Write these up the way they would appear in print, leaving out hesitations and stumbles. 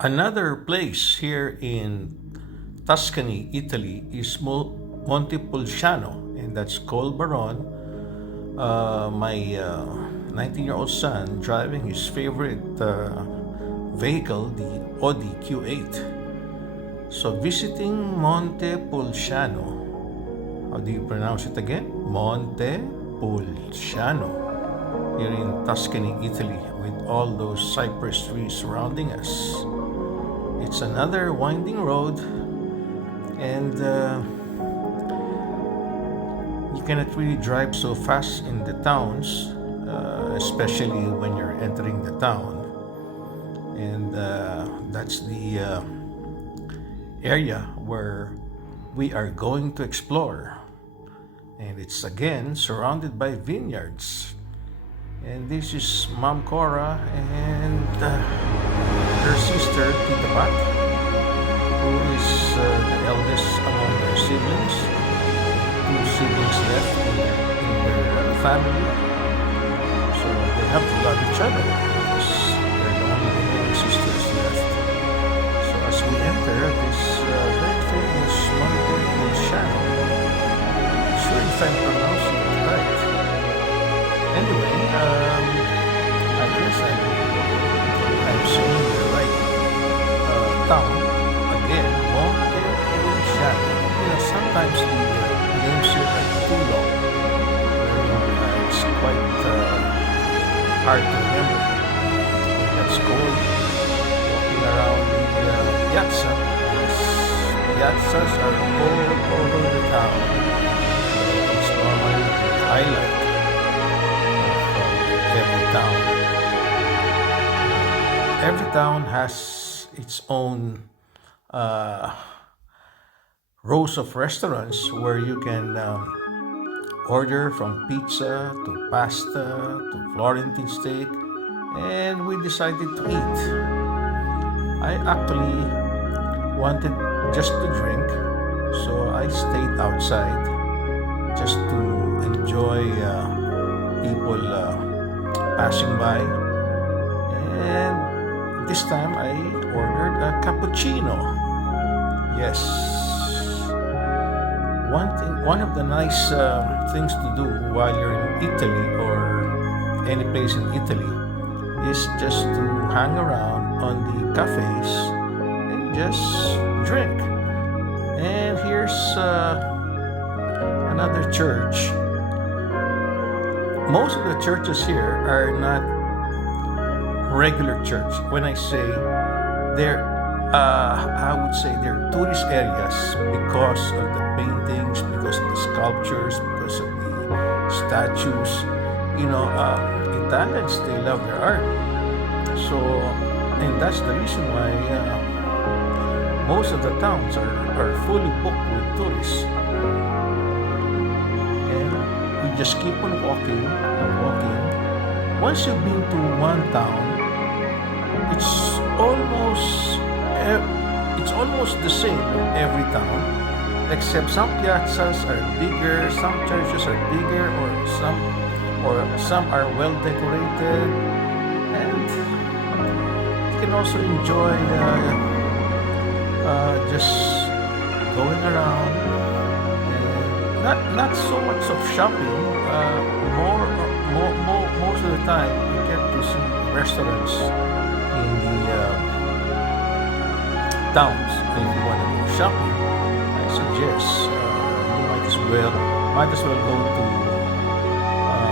Another place here in Tuscany, Italy, is Montepulciano, and that's called Baron. My 19-year-old son driving his favorite vehicle, the Audi Q8. So visiting Montepulciano. How do you pronounce it again? Montepulciano. Here in Tuscany, Italy, with all those cypress trees surrounding us. It's another winding road, and you cannot really drive so fast in the towns, especially when you're entering the town. And that's the area where we are going to explore. And it's again surrounded by vineyards. And this is Mom Cora and her sister Tita Pat, who is the eldest among their siblings. Two siblings left in their family, so they have to love each other because they're the only remaining sisters left. So as we enter this very famous Monte Pulciano, not sure if I'm pronouncing it right. Anyway, I guess I'm saying the right town again, Montepulciano. Sometimes the names here are too long. It's quite hard to remember. And that's cool. Walking around the piazza. Yes, piazzas are all over the town. It's normally the highlight of every town. Every town has its own rows of restaurants where you can order from pizza to pasta to Florentine steak, and we decided to eat. I actually wanted just to drink, so I stayed outside just to enjoy people passing by. And this time I ordered a cappuccino. Yes. One of the nice things to do while you're in Italy or any place in Italy is just to hang around on the cafes and just drink. And here's another church. Most of the churches here are not regular church. When I say they're, I would say they're tourist areas because of the paintings, because of the sculptures, because of the statues. Italians, they love their art. So, and that's the reason why most of the towns are fully booked with tourists. And we just keep on walking and walking. Once you've been to one town, it's almost the same in every town, except some piazzas are bigger, some churches are bigger, or some are well decorated, and you can also enjoy just going around. And not so much of shopping. Most of the time, you get to see restaurants in the towns. If you want to go shopping, I suggest you might as well go to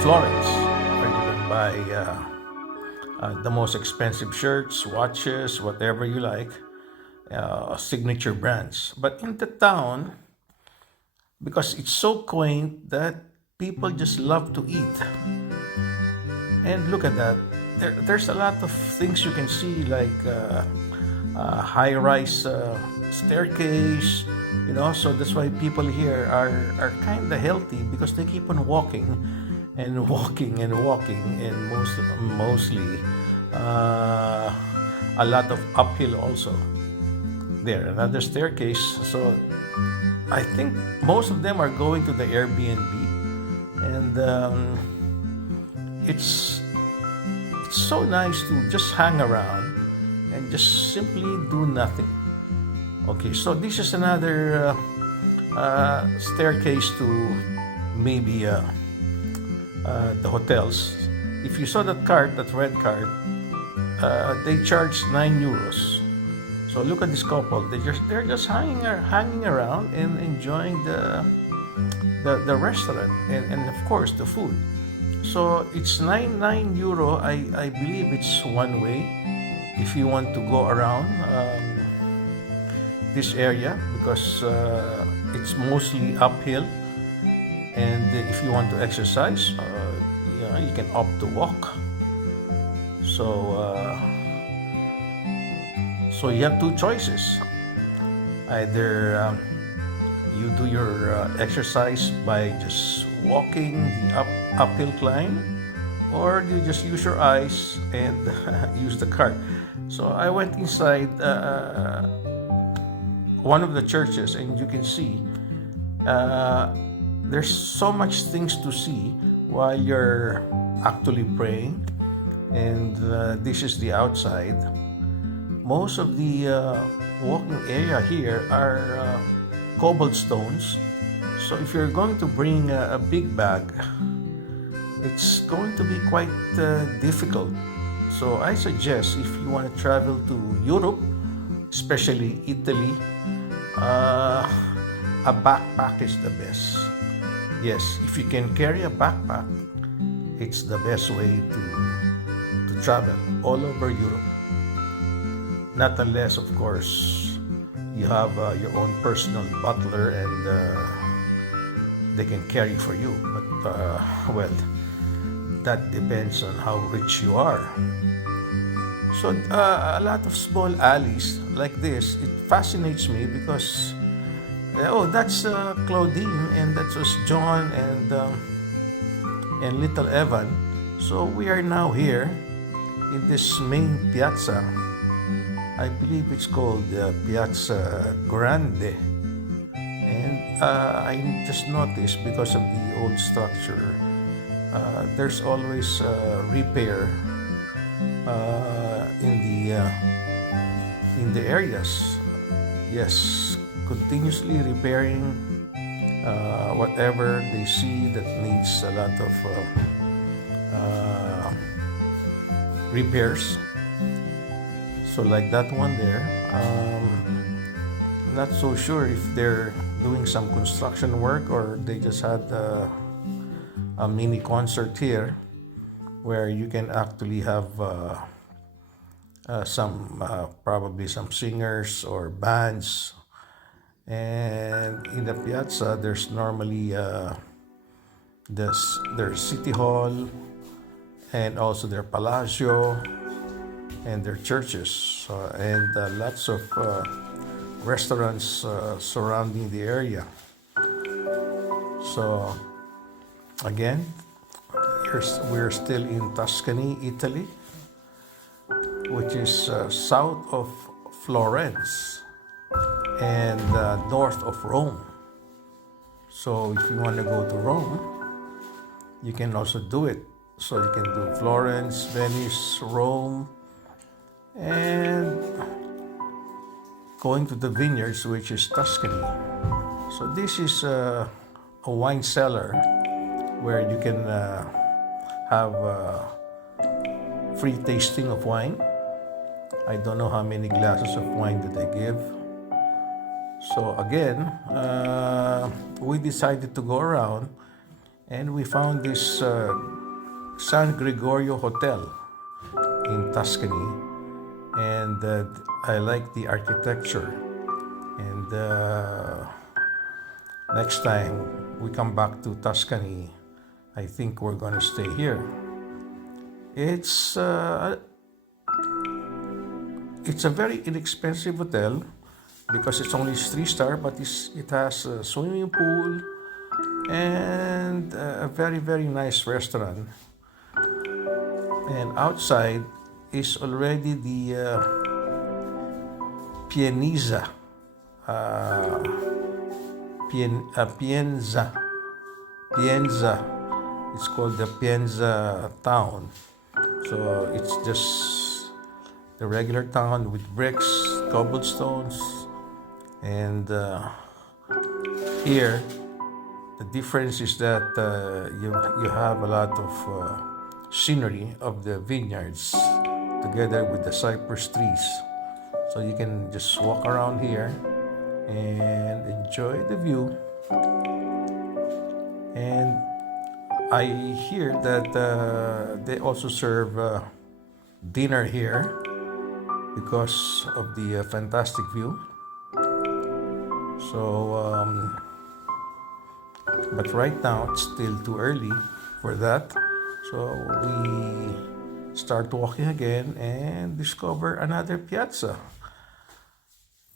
Florence, where you can buy the most expensive shirts, watches, whatever you like, signature brands. But in the town, because it's so quaint that people just love to eat. And look at that. There's a lot of things you can see, like high-rise staircase. So that's why people here are kind of healthy, because they keep on walking and walking and walking, and mostly a lot of uphill also. There, another staircase. So I think most of them are going to the Airbnb, and it's so nice to just hang around and just simply do nothing. Okay, so this is another staircase to maybe the hotels. If you saw that card, that red card, they charge 9 euros. So look at this couple. They're just hanging around and enjoying the restaurant and of course the food. So it's 9 euro. I believe it's one way if you want to go around this area because it's mostly uphill. And if you want to exercise, you can opt to walk. So you have two choices. Either you do your exercise by just walking the uphill climb, or you just use your eyes and use the cart. So I went inside one of the churches, and you can see there's so much things to see while you're actually praying. And this is the outside. Most of the walking area here are cobblestones. So if you're going to bring a big bag, it's going to be quite difficult. So I suggest if you want to travel to Europe, especially Italy, a backpack is the best. Yes, if you can carry a backpack, it's the best way to travel all over Europe. Not unless, of course, you have your own personal butler and they can carry for you. But, well, that depends on how rich you are. So a lot of small alleys like this, it fascinates me because, that's Claudine, and that was John and little Evan. So we are now here in this main piazza. I believe it's called Piazza Grande. And I just noticed because of the old structure, there's always repair in the areas. Yes, continuously repairing whatever they see that needs a lot of repairs. So like that one there, not so sure if they're doing some construction work or they just had a mini concert here where you can actually have probably some singers or bands. And in the piazza, there's normally their city hall and also their palazzo and their churches and lots of restaurants surrounding the area. So again, we're still in Tuscany, Italy, which is south of Florence and north of Rome. So if you want to go to Rome, you can also do it. So you can do Florence, Venice, Rome, and going to the vineyards, which is Tuscany. So this is a wine cellar where you can have free tasting of wine. I don't know how many glasses of wine that they give. So again, we decided to go around and we found this San Gregorio Hotel in Tuscany, and I like the architecture. And next time we come back to Tuscany, I think we're going to stay here. It's a very inexpensive hotel because it's only 3-star, but it has a swimming pool and a very, very nice restaurant. And outside is already the Pienza, Pienza. It's called the Pienza town. So it's just the regular town with bricks, cobblestones, and here the difference is that you have a lot of scenery of the vineyards together with the cypress trees. So you can just walk around here and enjoy the view. And I hear that they also serve dinner here because of the fantastic view. So, but right now it's still too early for that. So we start walking again and discover another piazza.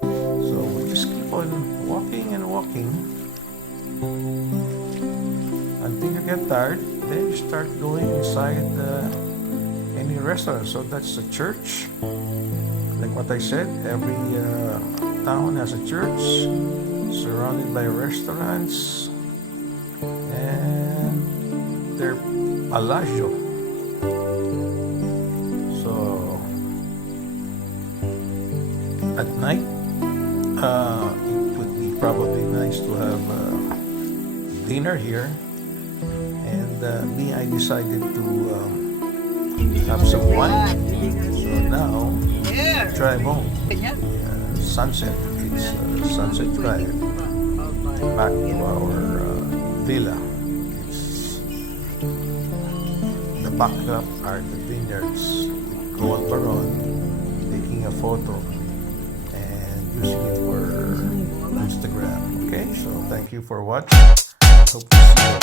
So we just keep on walking and walking until you get tired. Then you start going inside any restaurant. So that's a church. Like what I said, every town has a church surrounded by restaurants and their palazzo. So at night, it would be probably nice to have dinner here. And me, I decided to have some wine. So now, drive home. Sunset. It's Sunset Drive. Back to our villa. It's the backdrop are the vineyards. Gold Baron taking a photo and using it for Instagram. Okay, so thank you for watching. Hope to see you